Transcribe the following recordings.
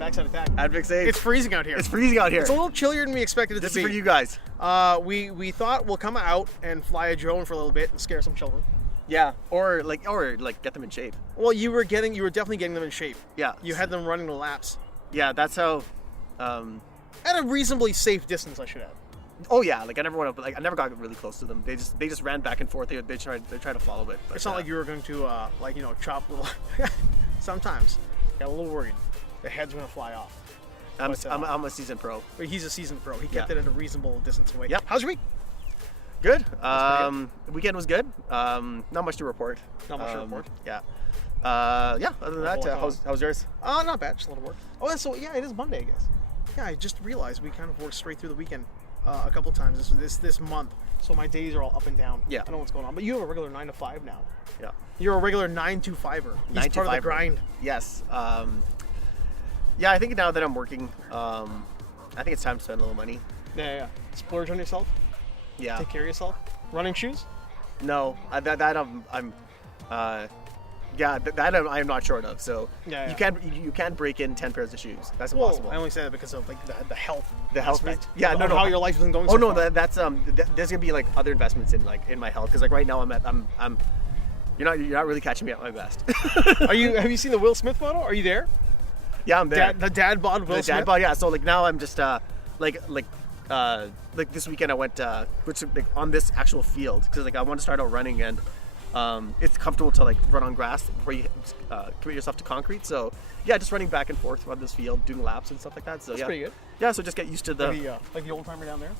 Backside attack. Advix 8. It's freezing out here. It's freezing out here. It's a little chillier than we expected it This to be. is for you guys. We thought we'll come out and fly a drone for a little bit and scare some children. Yeah, or get them in shape. Well, you were definitely getting them in shape. Yeah. You had them running the laps. Yeah, that's how. At a reasonably safe distance, I should add. Oh yeah, I never got really close to them. They just ran back and forth. They tried to follow it. But, it's not like you were going to chop little. Sometimes, got a little worried. The head's going to fly off. I'm a seasoned pro. But he's a seasoned pro. He kept it at a reasonable distance away. Yep. How's your week? Good. The weekend was good. Not much to report. Yeah. Yeah. Other than that, how's yours? Not bad. Just a little work. Oh, so yeah, it is Monday, I guess. Yeah, I just realized we kind of worked straight through the weekend a couple times this month. So my days are all up and down. Yeah. I don't know what's going on, but you have a regular 9 to 5 now. Yeah. You're a regular 9 to 5er. He's part of the grind. Yes. Yeah, I think now that I'm working, I think it's time to spend a little money. Yeah. Splurge on yourself. Yeah. Take care of yourself. Running shoes? No, I'm not short of. So Yeah. you can't break in 10 pairs of shoes. That's impossible. I only say that because of the health. The health aspect. Yeah, no. How your life has been going. Oh so no, far. that's there's gonna be like other investments in my health because like right now I'm you're not really catching me at my best. Have you seen the Will Smith photo? Are you there? Yeah, I'm there. The dad bod Will Smith. Dad bod, yeah. So like now I'm just like this weekend I went on this actual field because like I want to start out running and it's comfortable to like run on grass before you commit yourself to concrete. So yeah, just running back and forth on this field, doing laps and stuff like that. So That's yeah, pretty good. Yeah, so just get used to Like the old timer down there.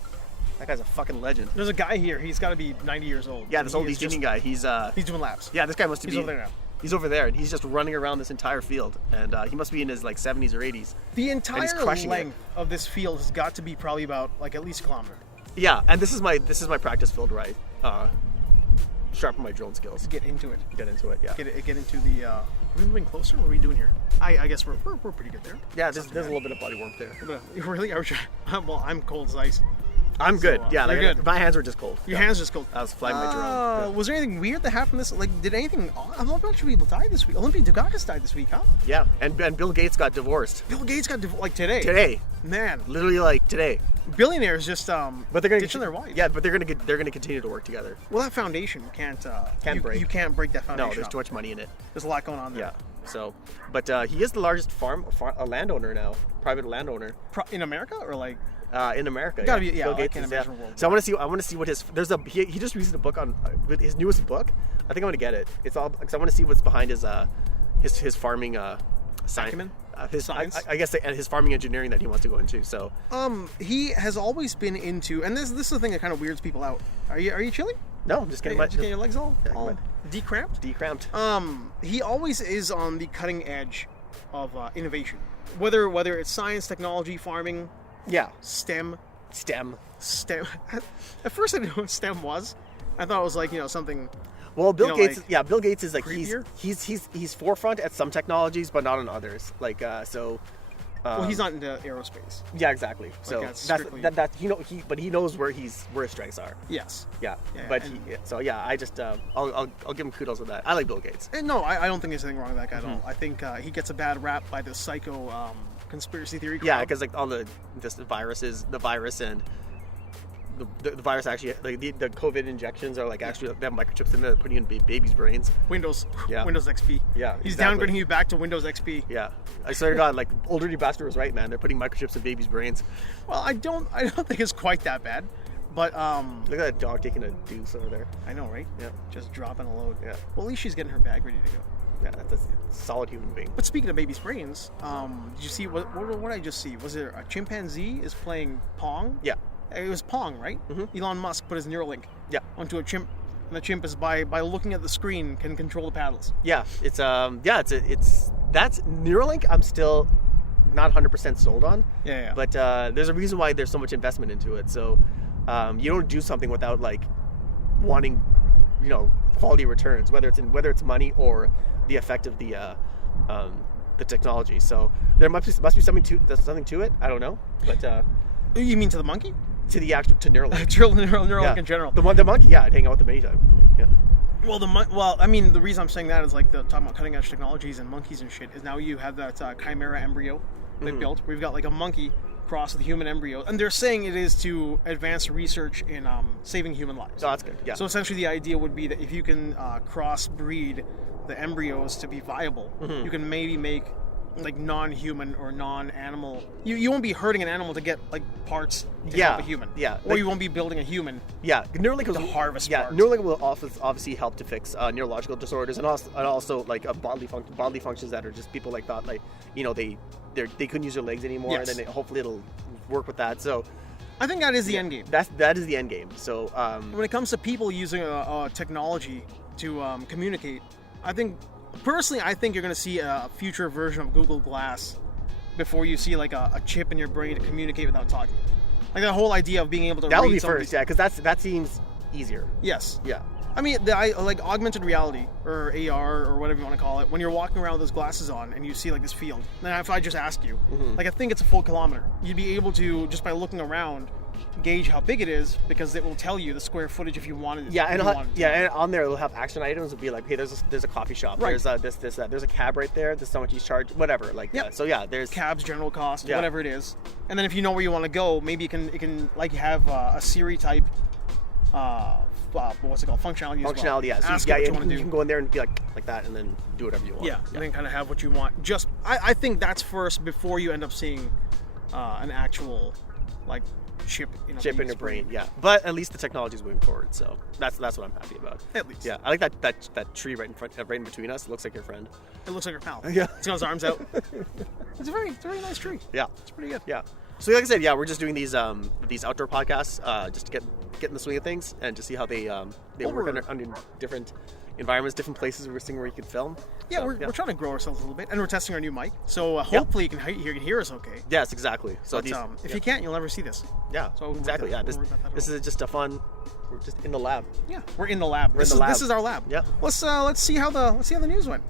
That guy's a fucking legend. There's a guy here. He's got to be 90 years old. Yeah, this old East Indian guy. He's doing laps. Yeah, this guy must be. He's over there now. He's over there, and he's just running around this entire field, and he must be in his like 70s or 80s. The entire length of this field has got to be probably about like at least a kilometer. Yeah, and this is my practice field where I sharpen my drone skills. Get into it. Yeah. Get into the. Are we moving closer? What are we doing here? I guess we're pretty good there. Yeah, there's a little bit of body warmth there. Really? Well, I'm cold as ice. I'm good. So, yeah, you're good. My hands were just cold. Your hands just cold. I was flying my drone. Yeah. Was there anything weird that happened this? Like, did anything? I'm not sure people died this week. Olympia Dukakis died this week, huh? Yeah, and Bill Gates got divorced. Bill Gates got like today. Today. Man. Literally like today. Billionaires just but they're gonna ditching their wives. Yeah, but they're gonna continue to work together. Well, that foundation can't break. You can't break that foundation. No, there's too much money in it. There's a lot going on there. Yeah. So, but he is the largest landowner now, private landowner. In America or like? In America. Gotta be. Yeah. Bill Gates I can't imagine world. So I want to see what his. He just released a book on his newest book. I think I'm gonna get it. It's all because I want to see what's behind his farming acumen. His science. I guess and his farming engineering that he wants to go into. So he has always been into, and this is the thing that kind of weirds people out. Are you chilling? No, I'm just getting your legs all decramped. He always is on the cutting edge of innovation, whether it's science, technology, farming. Yeah. STEM. At first I didn't know what STEM was. I thought it was like something. Well, Bill Gates. Like, Bill Gates is like creepier? he's forefront at some technologies, but not on others. Like so. Well, he's not into aerospace. Yeah, exactly. So that's but he knows where his strengths are. Yes. Yeah. But I just I'll give him kudos with that. I like Bill Gates. And no, I don't think there's anything wrong with that guy at all. I think he gets a bad rap by the psycho conspiracy theory crowd. Yeah, because like all the virus and the virus actually like the COVID injections are like actually they have microchips in there putting in babies' brains. Windows XP. Yeah, he's downgrading you back to Windows XP. Yeah, I swear to God, like old dirty bastard was right, man. They're putting microchips in babies' brains. Well, I don't think it's quite that bad, but look at that dog taking a deuce over there. I know, right? Yeah, just dropping a load. Yeah. Well, at least she's getting her bag ready to go. Yeah, that's a solid human being. But speaking of baby's brains, did you see what did I just see? Was there a chimpanzee is playing Pong? Yeah. It was Pong, right? Mm-hmm. Elon Musk put his Neuralink onto a chimp, and the chimp is by looking at the screen can control the paddles. Yeah, it's that's Neuralink. I'm still not 100% sold on. Yeah. But there's a reason why there's so much investment into it. So you don't do something without like wanting, quality returns, whether it's money or the effect of the technology. So there must be something to it. I don't know, but you mean to the monkey? To Neuralink. Neuralink in general. The monkey, I'd hang out with them anytime. Yeah. Well, I mean, the reason I'm saying that is like talking about cutting edge technologies and monkeys and shit is now you have that chimera embryo they built. We've got like a monkey crossed with a human embryo, and they're saying it is to advance research in saving human lives. Oh, that's good. Yeah. So essentially, the idea would be that if you can crossbreed the embryos to be viable, you can maybe make like non-human or non-animal. You won't be hurting an animal to get like parts to help a human. Yeah. Or you won't be building a human. Yeah. Neuralink to harvest Yeah. parts. Neuralink will obviously help to fix neurological disorders and also like bodily functions that are just people like thought like they couldn't use their legs anymore, Yes. and then hopefully it'll work with that. So I think that is the end game. That is the end game. So when it comes to people using technology to communicate, I think you're going to see a future version of Google Glass before you see like a chip in your brain to communicate without talking. Like the whole idea of being able to that read would be somebody's... first, yeah, because that seems easier. Yes. Yeah. I mean, like augmented reality or AR or whatever you want to call it. When you're walking around with those glasses on and you see like this field, then if I just ask you, like I think it's a full kilometer, you'd be able to just by looking around gauge how big it is because it will tell you the square footage if you wanted it. Yeah, and on there it'll have action items. It'll be like, hey, there's a coffee shop. Right. There's there's a cab right there. There's so much you charge, whatever. Like so yeah, there's cabs, general cost, whatever it is. And then if you know where you want to go, maybe it can like have a Siri type. What's it called? Functionality. Functionality, yeah. So ask what you want to do. You can go in there and be like that, and then do whatever you want. Yeah, and then kind of have what you want. I think that's first before you end up seeing an actual like chip in your brain. Yeah, but at least the technology is moving forward, so that's what I'm happy about. At least. Yeah, I like that tree right in between us. It looks like your friend. It looks like your pal. Yeah, he's got his arms out. It's a very nice tree. Yeah, it's pretty good. Yeah. So like I said, yeah, we're just doing these outdoor podcasts just to get in the swing of things and to see how they work under different environments, different places we're seeing where you can film. Yeah, we're trying to grow ourselves a little bit, and we're testing our new mic. So hopefully you can hear us okay. Yes, exactly. So but, if you can't, you'll never see this. Yeah, so exactly. Yeah, this is just a fun. We're just in the lab. Yeah, we're in the lab. This is our lab. Yeah. Let's see how the news went.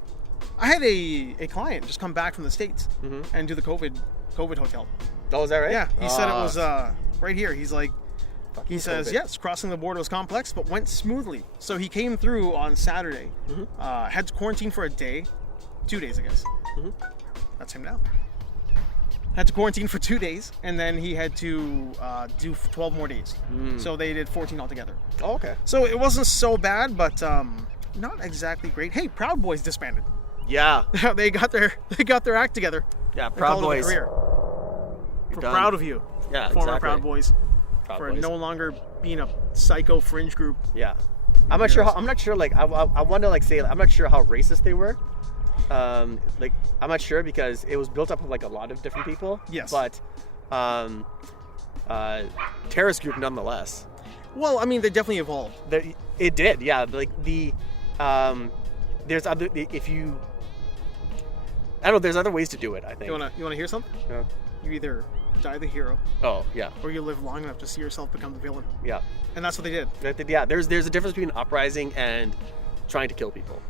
I had a client just come back from the States and do the COVID hotel. Oh, is that right? Yeah, he said it was right here. He's like, he says, COVID. Yes, crossing the border was complex, but went smoothly. So he came through on Saturday, had to quarantine for a day, 2 days, I guess. That's him now. Had to quarantine for 2 days, and then he had to do 12 more days. So they did 14 altogether. Oh, okay. So it wasn't so bad, but not exactly great. Hey, Proud Boys disbanded. Yeah. they got their act together. Yeah, Proud Boys. We're proud of you. Yeah, former exactly. Proud Boys. For no longer being a psycho fringe group. Yeah. I'm not sure like I want to like say I'm not sure how racist they were. Like I'm not sure because it was built up of like a lot of different people. Yes. But terrorist group nonetheless. Well, I mean they definitely evolved. It did, yeah. Like there's other there's other ways to do it, I think. You wanna hear something? Yeah. You either die the hero. Oh, yeah. Or you live long enough to see yourself become the villain. Yeah. And that's what they did. Yeah, there's a difference between uprising and trying to kill people.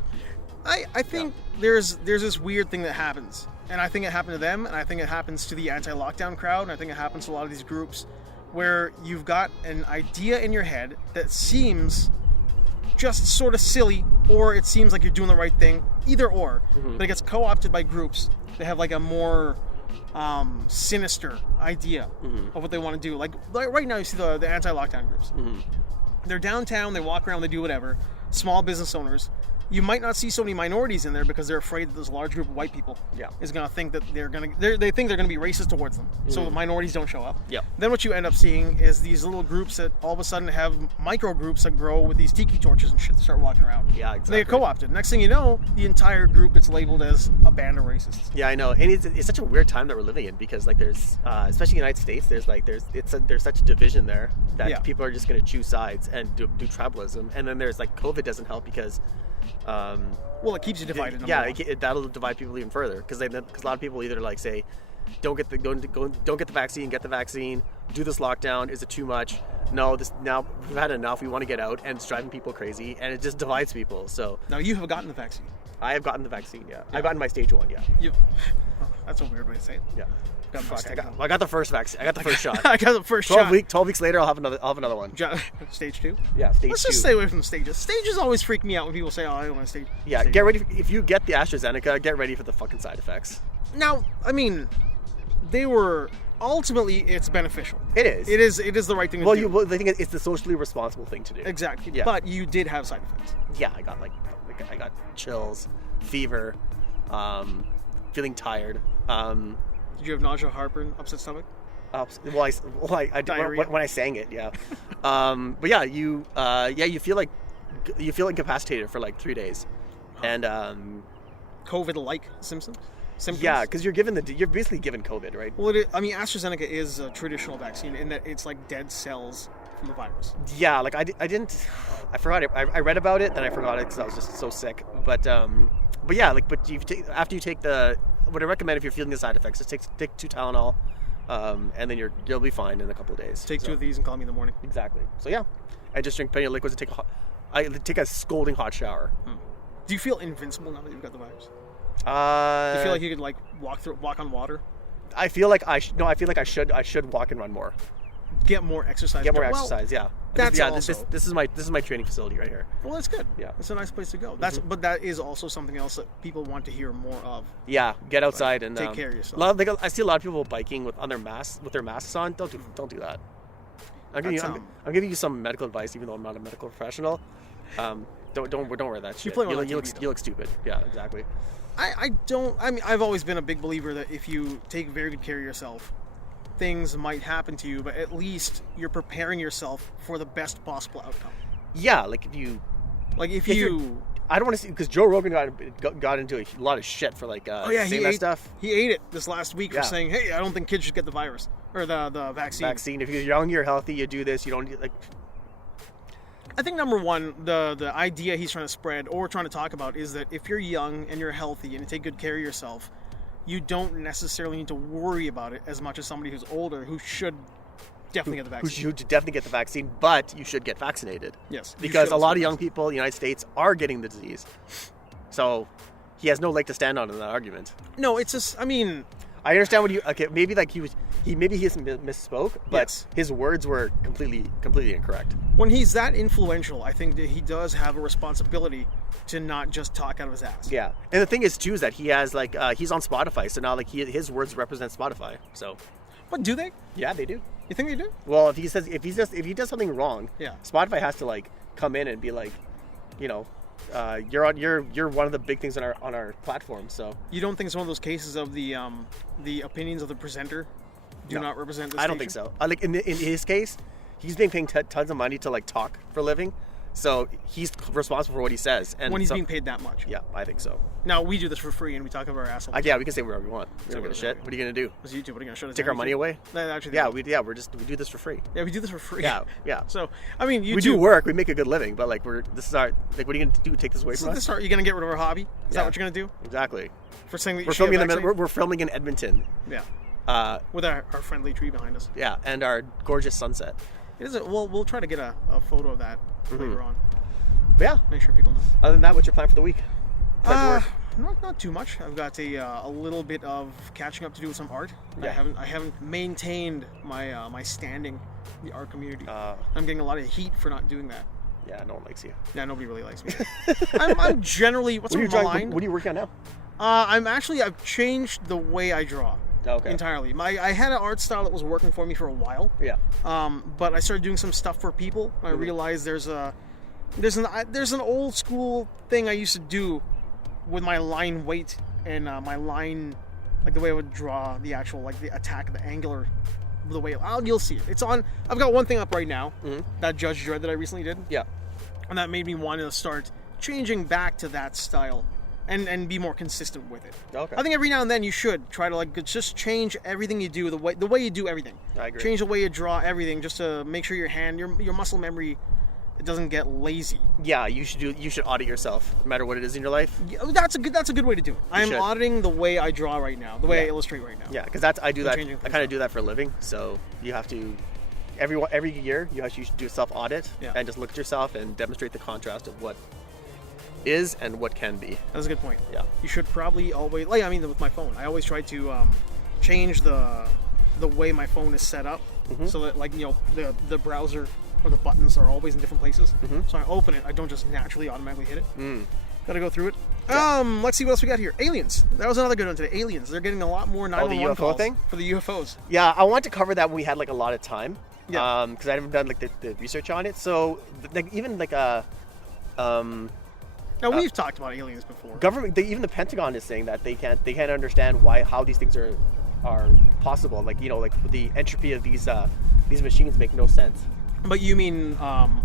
I think there's this weird thing that happens. And I think it happened to them, and I think it happens to the anti-lockdown crowd, and I think it happens to a lot of these groups where you've got an idea in your head that seems just sort of silly, or it seems like you're doing the right thing, either or. But it gets co-opted by groups that have like a more sinister idea of what they want to do. Like right now you see the anti-lockdown groups. They're downtown, they walk around, they do whatever. Small business owners. You might not see so many minorities in there because they're afraid that this large group of white people is going to think that they think they're going to be racist towards them. So the minorities don't show up. Then what you end up seeing is these little groups that all of a sudden have micro groups that grow with these tiki torches and shit that start walking around. Yeah, exactly. They get co-opted. Next thing you know, the entire group gets labeled as a band of racists. Yeah, I know. And it's such a weird time that we're living in because like there's especially in the United States there's such a division there that people are just going to choose sides and do tribalism. And then there's like COVID doesn't help because well, it keeps you divided. That'll divide people even further because a lot of people either like say, don't get the vaccine, get the vaccine, do this lockdown. Is it too much? No, now we've had enough. We want to get out, and it's driving people crazy, and it just divides people. So now you have gotten the vaccine. I have gotten the vaccine. Yeah, I've gotten my stage 1. Yeah. That's a weird way to say it. Yeah. I got the first vaccine. I got the first shot. I got the first shot. 12 weeks later, I'll have another one. Stage 2? Yeah, stage 2. Let's just stay away from the stages. Stages always freak me out when people say, "Oh, I don't want to stage." Yeah, get ready. If you get the AstraZeneca, get ready for the fucking side effects. Now, I mean, they were ultimately it's beneficial. It is. It is the right thing to do. Well, I think it's the socially responsible thing to do. Exactly. Yeah. But you did have side effects. Yeah, I got I got chills, fever, feeling tired. Did you have nausea, heartburn, upset stomach? I did Diarrhea. when I sang it, yeah. But yeah, you feel like incapacitated for like 3 days, and COVID-like symptoms. yeah, because you're basically given COVID, right? Well, AstraZeneca is a traditional vaccine in that it's like dead cells from the virus. Yeah, like I forgot it. I read about it, then I forgot it because I was just so sick. But yeah, after you take what I recommend if you're feeling the side effects is take 2 Tylenol, and then you'll be fine in a couple of days. Take 2 of these and call me in the morning. Exactly. So yeah, I just drink plenty of liquids and take a scalding hot shower. Do you feel invincible now that you've got the virus? Do Do you feel like you could walk on water? I feel like I should walk and run more. Get more exercise. Get more Well, exercise. Yeah. That's This is my training facility right here. Well, that's good. Yeah. It's a nice place to go. But that is also something else that people want to hear more of. Yeah, get outside and take care of yourself. I see a lot of people biking with their masks on. Don't do that. I'm giving you some medical advice, even though I'm not a medical professional. Don't wear that shit. You look stupid. Yeah, exactly. I've always been a big believer that if you take very good care of yourself, things might happen to you, but at least you're preparing yourself for the best possible outcome. Yeah, I don't want to see, because Joe Rogan got into a lot of shit for saying that stuff. He ate it this last week for saying, "Hey, I don't think kids should get the virus or the vaccine." If you're young, you're healthy, you do this. You don't like. I think number one, the idea he's trying to spread or trying to talk about is that if you're young and you're healthy and you take good care of yourself, you don't necessarily need to worry about it as much as somebody who's older who should definitely get the vaccine. Who should definitely get the vaccine, but you should get vaccinated. Yes. Because a lot of young people in the United States are getting the disease. So he has no leg to stand on in that argument. No, it's just, I understand maybe he misspoke, but his words were completely incorrect. When he's that influential, I think that he does have a responsibility to not just talk out of his ass. Yeah, and the thing is too is that he has he's on Spotify, so now his words represent Spotify. So, but do they? Yeah, they do. You think they do? Well, if he does something wrong, yeah, Spotify has to come in and be like, you're one of the big things on our platform. So you don't think it's one of those cases of the opinions of the presenter do not represent the station? I don't think so. In his case, he's being paid tons of money to talk for a living, so he's responsible for what he says. And when he's being paid that much, yeah, I think so. Now we do this for free and we talk about our assholes. Yeah, we can say whatever we want. We don't give a shit. What are you gonna do? It's YouTube. What are you gonna shut us Take our money away? Actually, we do this for free. Yeah, we do this for free. Yeah. So YouTube, we do work. We make a good living, but this is our what are you gonna do? Take this away from us? You're gonna get rid of our hobby? Is that what you're gonna do? Exactly. For saying that we're filming in Edmonton. Yeah. With our friendly tree behind us. Yeah, and our gorgeous sunset. It is. We'll try to get a photo of that later on. But yeah. Make sure people know. Other than that, what's your plan for the week? Not too much. I've got a little bit of catching up to do with some art. Yeah. I haven't maintained my standing in the art community. I'm getting a lot of heat for not doing that. Yeah, no one likes you. Yeah, nobody really likes me. I'm generally what are you working on now? I've changed the way I draw. Okay. Entirely. I had an art style that was working for me for a while. Yeah. But I started doing some stuff for people. I realized there's an old school thing I used to do with my line weight and my line, the way I would draw the actual the attack, the angular, the way you'll see it. It's on. I've got one thing up right now, that Judge Dredd that I recently did. Yeah. And that made me want to start changing back to that style. And be more consistent with it. Okay. I think every now and then you should try to just change everything you do, the way you do everything. I agree. Change the way you draw everything, just to make sure your muscle memory, it doesn't get lazy. Yeah, you should audit yourself, no matter what it is in your life. Yeah, that's a good way to do it. I'm auditing the way I draw right now, the way I illustrate right now. Yeah, because I do that. I kind of do that for a living. So you have to every year you should do a self audit and just look at yourself and demonstrate the contrast of what is and what can be. That's a good point. Yeah. You should probably always, with my phone, I always try to change the way my phone is set up, so that the browser or the buttons are always in different places. So I open it, I don't just naturally automatically hit it. Gotta go through it. Yeah. Let's see what else we got here. Aliens. That was another good one today. Aliens. They're getting a lot more 911 UFO calls thing? for the UFOs. Yeah, I want to cover that when we had like a lot of time. Yeah. Because I haven't done like the research on it. So like even like Now we've talked about aliens before. government, even the Pentagon is saying that they can't understand how these things are possible. Like like the entropy of these machines make no sense. But you mean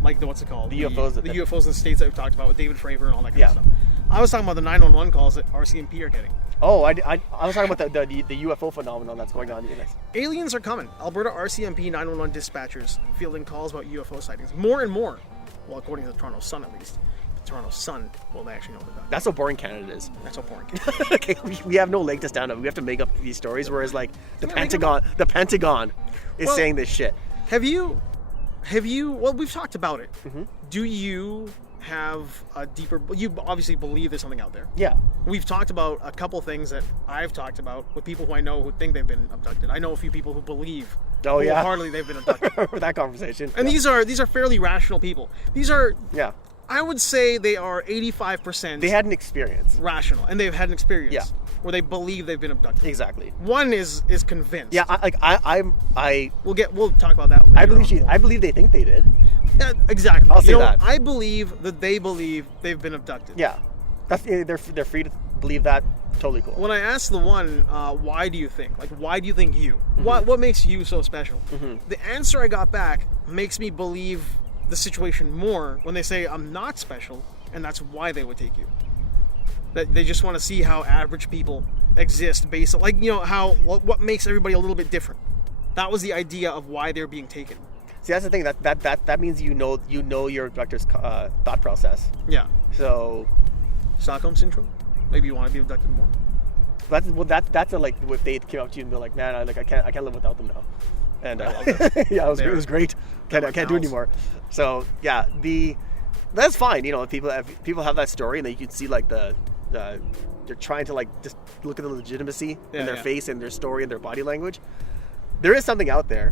like what's it called? The UFOs. The UFOs in the States that we've talked about with David Fravor and all that kind of Yeah. stuff. I was talking about the 911 calls that RCMP are getting. Oh, I was talking about the UFO phenomenon that's going on in the United States. Aliens are coming. Alberta RCMP 911 dispatchers fielding calls about UFO sightings. More and more. Well, according to the Toronto Sun at least. The Toronto Sun, well, they actually know what they're talking That's how boring Canada is. about. That's how boring. Okay, we have no leg to stand on. We have to make up these stories. Whereas like the Yeah, Pentagon is Well- saying this shit. Have you, well, we've talked about it. Mm-hmm. Do you have a deeper, you obviously believe there's something out there. Yeah. We've talked about a couple things that I've talked about with people who I know who think they've been abducted. I know a few people who believe Oh, yeah. wholeheartedly they've been abducted. Remember that conversation. And yeah. these are fairly rational people. These are, Yeah. I would say they are 85% They had an experience. rational, and they've had an experience Yeah. where they believe they've been abducted. Exactly. One is convinced. Yeah. I We'll talk about that later. I believe they think they did. Yeah, exactly. I'll say You know, that. I believe that they believe they've been abducted. Yeah. They're free to believe that. Totally cool. When I asked the one, why do you think? Like, why do you think you? Mm-hmm. What makes you so special? The answer I got back makes me believe the situation more when they say I'm not special, and that's why they would take you. That they just want to see how average people exist based on, like, what makes everybody a little bit different. That was the idea of why they're being taken. See, that's the thing. That means you know your abductor's thought process. Yeah. So Stockholm syndrome. Maybe you want to be abducted more. that's a, like, if they came up to you and be like, man, I can't live without them now. And I love that. yeah, it was great. I can't do it anymore. So yeah, that's fine. If people have that story and you can see like they're trying to like just look at the legitimacy in their face and their story and their body language. There is something out there.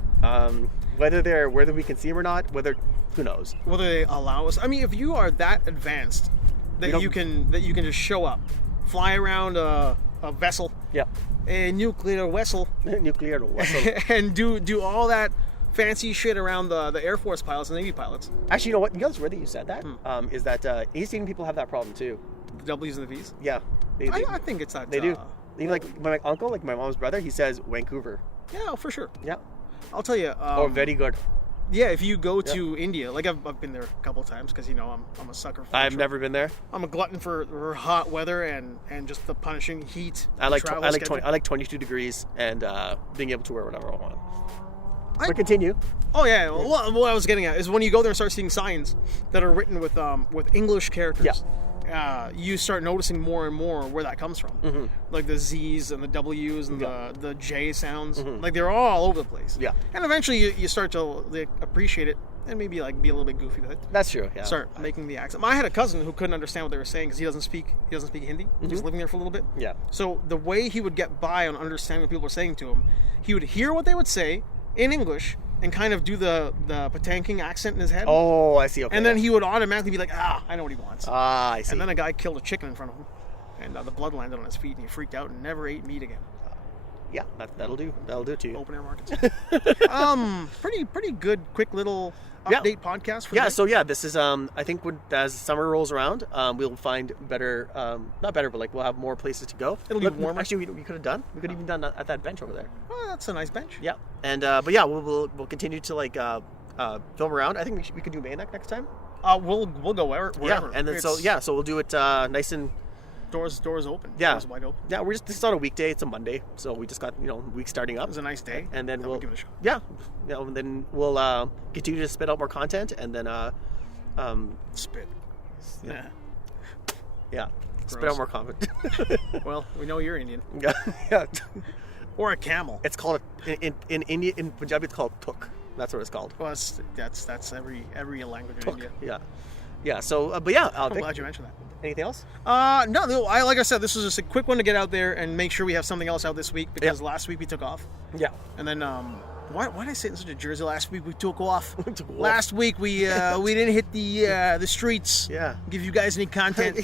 Whether we can see them or not, who knows? Whether they allow us. I mean, if you are that advanced that you can just show up, fly around a vessel, Yeah, a nuclear vessel, nuclear vessel. and do all that fancy shit around the Air Force pilots and Navy pilots. Actually, you know what? You know what's weird that you said that? Is that Eastern people have that problem too. The W's and the V's. Yeah, I think it's that. they do. Even like my uncle, like my mom's brother, he says Vancouver. Yeah, for sure. Yeah. I'll tell you. Very good. Yeah, if you go to India, like I've been there a couple of times because I'm a sucker for. I've never been there. I'm a glutton for hot weather and just the punishing heat. I like travel 22 degrees and being able to wear whatever I want. But continue. Oh yeah. Well, what I was getting at is when you go there and start seeing signs that are written with English characters. Yeah. You start noticing more and more where that comes from. Mm-hmm. Like the Z's and the W's and the J sounds. Like they're all over the place. Yeah. And eventually you start to like, appreciate it and maybe like be a little bit goofy with it. That's true. Yeah. Start making the accent. I had a cousin who couldn't understand what they were saying because he doesn't speak Hindi. He was living there for a little bit. Yeah. So the way he would get by on understanding what people were saying to him, he would hear what they would say in English and kind of do the Patanking accent in his head. Oh, I see. Okay. And then he would automatically be like, I know what he wants. I see. And then a guy killed a chicken in front of him, and the blood landed on his feet, and he freaked out and never ate meat again. Yeah, that'll do. That'll do it to you. Open air markets. Pretty good, quick little update podcast for Yeah. today. So yeah, this is I think as summer rolls around, we'll find better, not better, but like we'll have more places to go. It'll be warmer. Actually, we could have done. We could even done that at that bench over there. Oh, that's a nice bench. Yeah. And but yeah, we'll continue to like film around. I think we could do Maine next time. We'll go wherever. Yeah. And then so we'll do it nice and. Doors open. Yeah. Doors wide open. Yeah, this is on a weekday. It's a Monday, so we just got week starting up. It was a nice day. And then we'll give it a shot. Yeah, and then we'll continue to spit out more content, and then Spit. Yeah. Yeah, spit Gross. out more content. Well, we know you're Indian. Yeah. Or a camel. It's called in India, in Punjabi. It's called tuk. That's what it's called. Well, that's every language in Tuk. India. Yeah. So, but yeah, I'm glad you mentioned that. Anything else? No. Like I said, this was just a quick one to get out there and make sure we have something else out this week because last week we took off, Yeah. and then Why did I sit in such a jersey last week? We took off. Last week we didn't hit the streets. Yeah. Give you guys any content.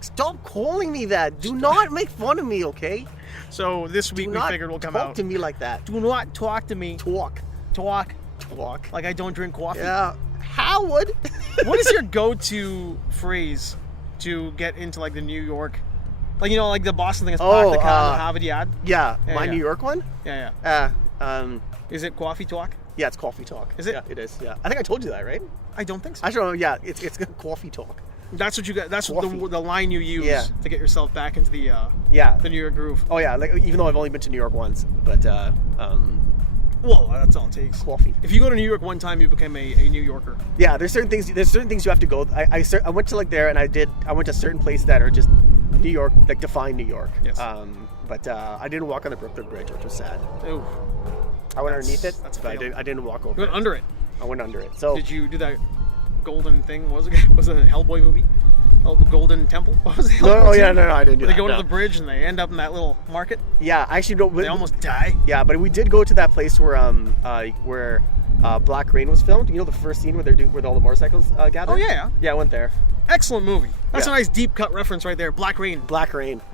Stop calling me that. Do not make fun of me, okay? So this week we figured we'll come out. Talk to me like that. Do not talk to me. Talk. Like I don't drink coffee. Yeah. Howard. What is your go-to phrase to get into like the New York, like like the Boston thing is "Pak the car, Harvard yad"? Yeah, my New York one. Yeah. Is it coffee talk? Yeah, it's coffee talk. Is it? Yeah, it is. Yeah, I think I told you that, right? I don't think so. I don't know. Yeah, it's coffee talk. That's what you got. That's the line you use to get yourself back into the New York groove. Oh yeah, like even though I've only been to New York once, but well, that's all it takes. Coffee. If you go to New York one time, you become a New Yorker. Yeah, there's certain things you have to go. I went to like there, and I went to certain places that are just New York, like define New York. Yes. But I didn't walk on the Brooklyn Bridge, which was sad. Ooh. I went underneath it, but I didn't walk over. You went under it. I went under it. So did you do that golden thing? Was it a Hellboy movie? Oh, the Golden Temple? What was it? No, I didn't do that. They go to the bridge and they end up in that little market. Yeah, I actually don't. They almost die. Yeah, but we did go to that place where Black Rain was filmed. You know the first scene where all the motorcycles gather. Oh yeah. Yeah, I went there. Excellent movie. That's a nice deep cut reference right there. Black Rain.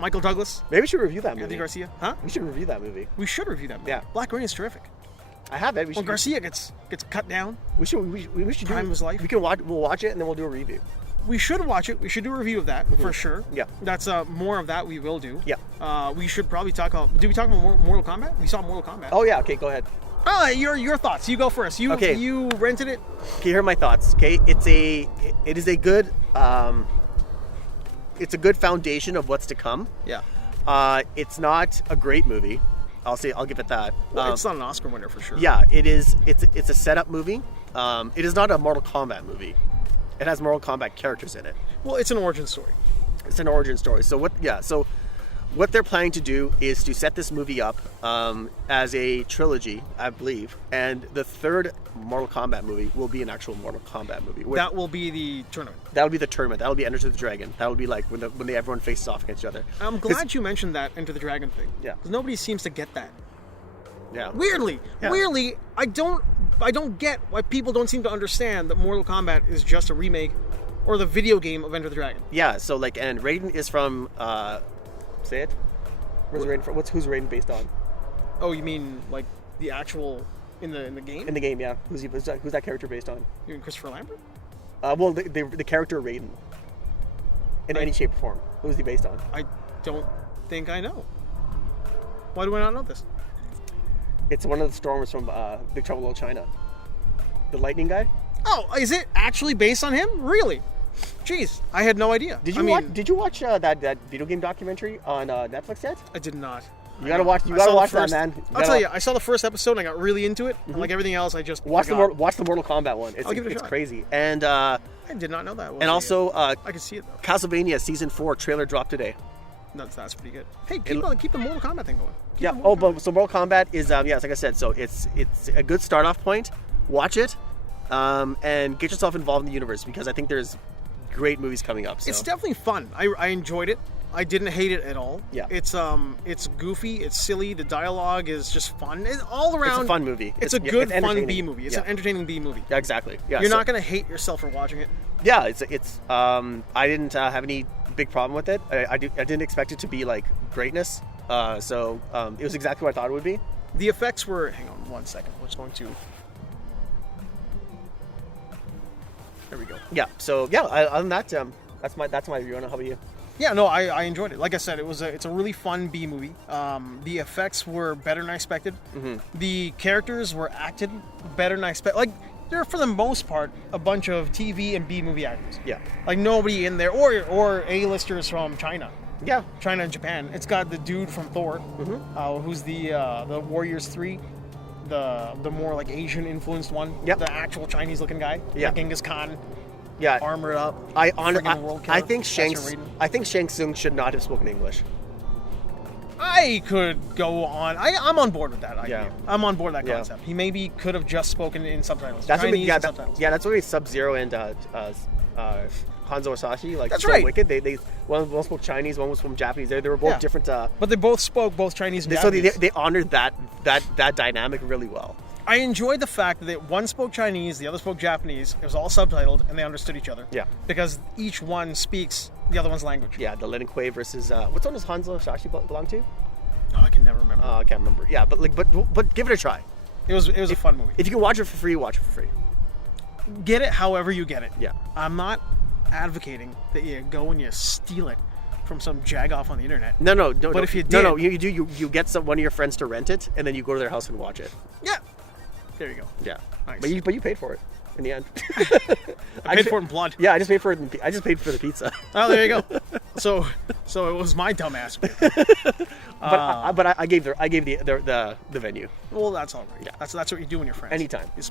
Michael Douglas. Maybe we should review that movie. Andy Garcia. Huh? We should review that movie. We should review that movie. Yeah. Black Rain is terrific. I have it. When Garcia gets cut down. We should Prime of his life. We'll watch it and then we'll do a review. We should watch it. We should do a review of that for sure. Yeah. That's more of that we will do. Yeah. We should probably talk about. Did we talk about Mortal Kombat? We saw Mortal Kombat. Oh yeah. Okay, go ahead. Your thoughts. You go first. You rented it. Okay, here are my thoughts. Okay, it is a good it's a good foundation of what's to come. Yeah. It's not a great movie. I'll give it that. Well, it's not an Oscar winner for sure. Yeah, it is. It's a setup movie. It is not a Mortal Kombat movie. It has Mortal Kombat characters in it. Well, it's an origin story. It's an origin story. So what they're planning to do is to set this movie up as a trilogy, I believe, and the third Mortal Kombat movie will be an actual Mortal Kombat movie. That will be the tournament. That'll be the tournament. That'll be Enter the Dragon. That'll be like when everyone faces off against each other. I'm glad you mentioned that Enter the Dragon thing. Yeah. Because nobody seems to get that. Yeah. Weirdly, I don't get why people don't seem to understand that Mortal Kombat is just a remake or the video game of Enter the Dragon. Yeah. So and Raiden is from. Say it. Where's Raiden from? Who's Raiden based on? Oh, you mean like the actual in the game? In the game, yeah. Who's that character based on? You mean Christopher Lambert? Well, the character Raiden. In any shape or form, who's he based on? I don't think I know. Why do I not know this? It's one of the Stormers from Big Trouble in Little China. The lightning guy. Oh, is it actually based on him? Really? Jeez, I had no idea. Did you watch that video game documentary on Netflix yet? I did not. You gotta watch that, man. I'll tell you, I saw the first episode and I got really into it. And like everything else, I just watch the Mortal Kombat one. I'll give it a shot. Crazy. And I did not know that. And also, I could see it though. Castlevania Season 4 trailer dropped today. That's pretty good. Hey, keep the Mortal Kombat thing going. So Mortal Kombat is it's like I said. So it's a good start off point. Watch it, and get yourself involved in the universe because I think there's great movies coming up. So. It's definitely fun. I enjoyed it. I didn't hate it at all. Yeah. It's goofy. It's silly. The dialogue is just fun. It's all around. It's a fun movie. It's a good fun B movie. It's an entertaining B movie. Yeah, exactly. Yeah. You're not gonna hate yourself for watching it. Yeah. It's. I didn't have any big problem with it. I didn't expect it to be like greatness. So it was exactly what I thought it would be. The effects were. Hang on 1 second. We're just going to. There we go. Yeah. So yeah. Other than that, that's my review on it. How about you? Yeah, no, I enjoyed it. Like I said, it's a really fun B movie. The effects were better than I expected. Mm-hmm. The characters were acted better than I expected. Like they're for the most part a bunch of TV and B movie actors. Yeah. Like nobody in there or A-listers from China. Yeah. China and Japan. It's got the dude from Thor, who's the Warriors 3. The more like Asian influenced one. Yep. The actual Chinese looking guy. Yeah. Like Genghis Khan. Yeah. Armored up. I think Shang Tsung should not have spoken English. I could go on. I'm on board with that idea. Yeah. I'm on board with that concept. He maybe could have just spoken in subtitles. That's Chinese subtitles. Yeah, that's what Sub-Zero and Hanzo Asashi, like that's so right. Wicked. They one spoke Chinese, one was from Japanese. They were both different. But they both spoke both Chinese and Japanese. So they honored that dynamic really well. I enjoyed the fact that one spoke Chinese, the other spoke Japanese. It was all subtitled, and they understood each other. Yeah. Because each one speaks the other one's language. Yeah, the Lin Kuei versus what one does Hanzo Shashi belong to? Oh, I can never remember. I can't remember. Yeah, but give it a try. It was a fun movie. If you can watch it for free, watch it for free. Get it however you get it. Yeah. I'm not advocating that you go and you steal it from some jagoff on the internet. No. But if you did, you get one of your friends to rent it, and then you go to their house and watch it. Yeah. There you go. Yeah. Nice. But you paid for it in the end. I paid for it in blood. Yeah, I just paid for it. I just paid for the pizza. Oh, there you go. So it was my dumbass. But I gave the venue. Well, that's all right. Yeah. That's what you do when you're friends. Anytime. You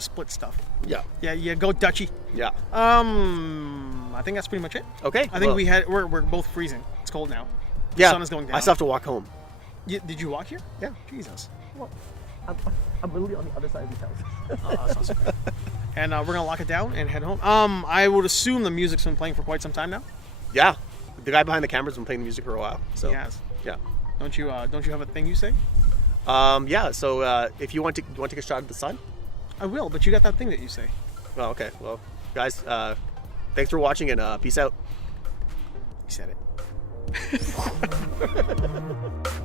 split stuff. Yeah. Yeah. You go Dutchy. Yeah. I think that's pretty much it. Okay. I think we're both freezing. It's cold now. Yeah. The sun is going down. I still have to walk home. Did you walk here? Yeah. Jesus. Well, I'm literally on the other side of these houses. Oh, that's awesome. And we're gonna lock it down and head home. I would assume the music's been playing for quite some time now. Yeah. The guy behind the camera's been playing the music for a while. So. He has. Yeah. Don't you have a thing you say? Yeah. So if you want to take a shot at the sun. I will, but you got that thing that you say. Oh, okay. Well, guys, thanks for watching and peace out. You said it.